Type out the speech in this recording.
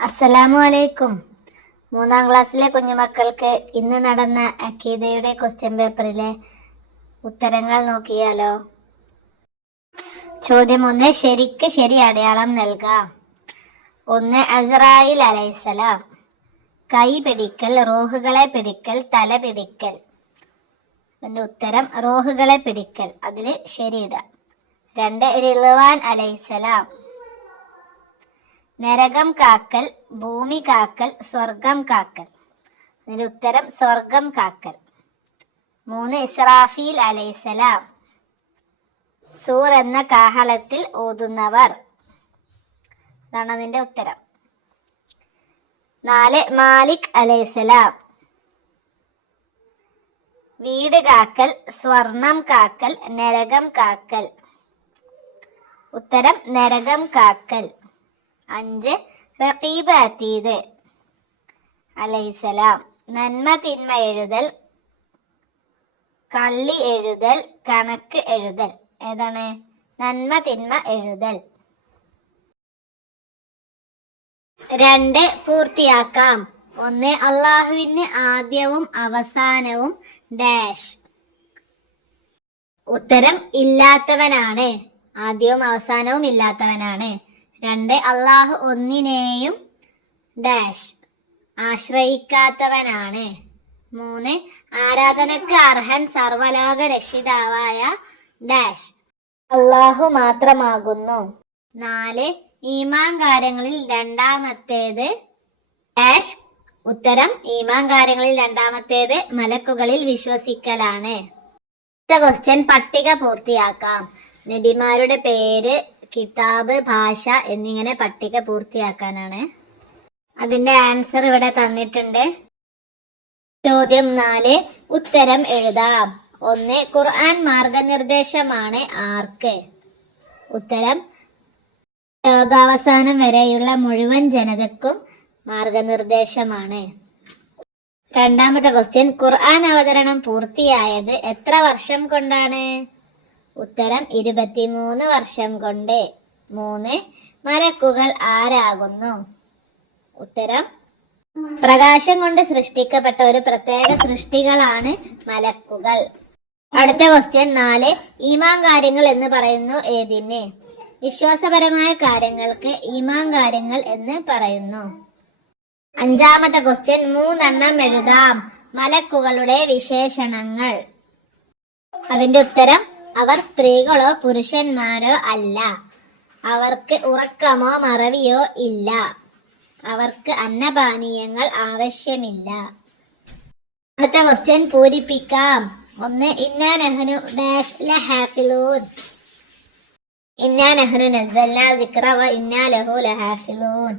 അസ്സലാമു അലൈക്കും മൂന്നാം ക്ലാസ്സിലെ കുഞ്ഞുമക്കൾക്ക് ഇന്ന് നടന്ന അക്കീദയുടെ ക്വസ്റ്റ്യൻ പേപ്പറിലെ ഉത്തരങ്ങൾ നോക്കിയാലോ? ചോദ്യം ഒന്ന് ശരിക്ക് ശരി അടയാളം നൽകാം. ഒന്ന് അസ്രായിൽ അലൈസലാം കൈ പിടിക്കൽ റോഹുകളെ പിടിക്കൽ തല പിടിക്കൽ. അതിന്റെ ഉത്തരം റോഹുകളെ പിടിക്കൽ. അതിൽ ശരിയിടാം രണ്ട് റിളുവാൻ അലൈസലാം നരകം കാക്കൽ ഭൂമി കാക്കൽ സ്വർഗം കാക്കൽ. അതിന്റെ ഉത്തരം സ്വർഗം കാക്കൽ. മൂന്ന് ഇസ്രാഫീൽ അലൈസലാം സൂർ എന്ന കാഹളത്തിൽ ഓതുന്നവർ. അതാണ് അതിന്റെ ഉത്തരം. നാല് മാലിക് അലൈസലാം വീട് കാക്കൽ സ്വർണം കാക്കൽ നരകം കാക്കൽ. ഉത്തരം നരകം കാക്കൽ. അഞ്ച് റഖീബ് അത്തീദ് അലൈസലാം നന്മ തിന്മ എഴുതൽ. കള്ളി എഴുതൽ. കണക്ക് എഴുതൽ. ഏതാണ്? നന്മ തിന്മ എഴുതൽ. രണ്ട് പൂർത്തിയാക്കാം. ഒന്ന് അള്ളാഹുവിന് ആദ്യവും അവസാനവും ഡാഷ്. ഉത്തരം ഇല്ലാത്തവനാണ്. ആദ്യവും അവസാനവും ഇല്ലാത്തവനാണ്. രണ്ട് അള്ളാഹു ഒന്നിനെയും ഡാഷ് ആശ്രയിക്കാത്തവനാണ്. മൂന്ന് ആരാധനക്ക് അർഹൻ സർവലോക രക്ഷിതാവായ ഡാഷ് അള്ളാഹു മാത്രമാകുന്നു. നാല് ഈമാൻ കാര്യങ്ങളിൽ രണ്ടാമത്തേത് ഡാഷ് ഉത്തരം ഈമാൻ കാര്യങ്ങളിൽ രണ്ടാമത്തേത് മലക്കുകളിൽ വിശ്വസിക്കലാണ്. അടുത്ത ക്വസ്റ്റ്യൻ പട്ടിക പൂർത്തിയാക്കാം. നബിമാരുടെ പേര് കിതാബ് ഭാഷ എന്നിങ്ങനെ പട്ടിക പൂർത്തിയാക്കാനാണ്. അതിന്റെ ആൻസർ ഇവിടെ തന്നിട്ടുണ്ട്. ചോദ്യം നാല് ഉത്തരം എഴുതാം. ഒന്ന് ഖുർആൻ മാർഗനിർദ്ദേശമാണ് ആർക്ക്? ഉത്തരം ലോകാവസാനം വരെയുള്ള മുഴുവൻ ജനതക്കും മാർഗനിർദ്ദേശമാണ്. രണ്ടാമത്തെ ക്വസ്റ്റ്യൻ ഖുർആൻ അവതരണം പൂർത്തിയായത് എത്ര വർഷം കൊണ്ടാണ്? ഉത്തരം ഇരുപത്തിമൂന്ന് വർഷം കൊണ്ട് മൂന്ന് മലക്കുകൾ ആരാകുന്നു? ഉത്തരം പ്രകാശം കൊണ്ട് സൃഷ്ടിക്കപ്പെട്ട ഒരു പ്രത്യേക സൃഷ്ടികളാണ് മലക്കുകൾ. അടുത്ത ക്വസ്റ്റ്യൻ നാല് ഈമാൻ കാര്യങ്ങൾ എന്ന് പറയുന്നു ഏതിന്? വിശ്വാസപരമായ കാര്യങ്ങൾക്ക് ഈമാൻ കാര്യങ്ങൾ എന്ന് പറയുന്നു. അഞ്ചാമത്തെ ക്വസ്റ്റ്യൻ മൂന്നെണ്ണം എഴുതാം. മലക്കുകളുടെ വിശേഷണങ്ങൾ. അതിന്റെ ഉത്തരം അവർ സ്ത്രീകളോ പുരുഷന്മാരോ അല്ല. അവർക്ക് ഉറക്കമോ മറവിയോ ഇല്ല. അവർക്ക് അന്നപാനീയങ്ങൾ ആവശ്യമില്ല. അടുത്ത ക്വസ്റ്റ്യൻ പൂരിപ്പിക്കാം. ഒന്ന് ഇന്ന നെഹ്നു ഡാഷ് ല ഹാഫിലൂൻ? ഇന്ന നെഹ്നു നസല്ല ദിക്റ വ ഇന്നാ ലഹു ലഹാഫിലൂൻ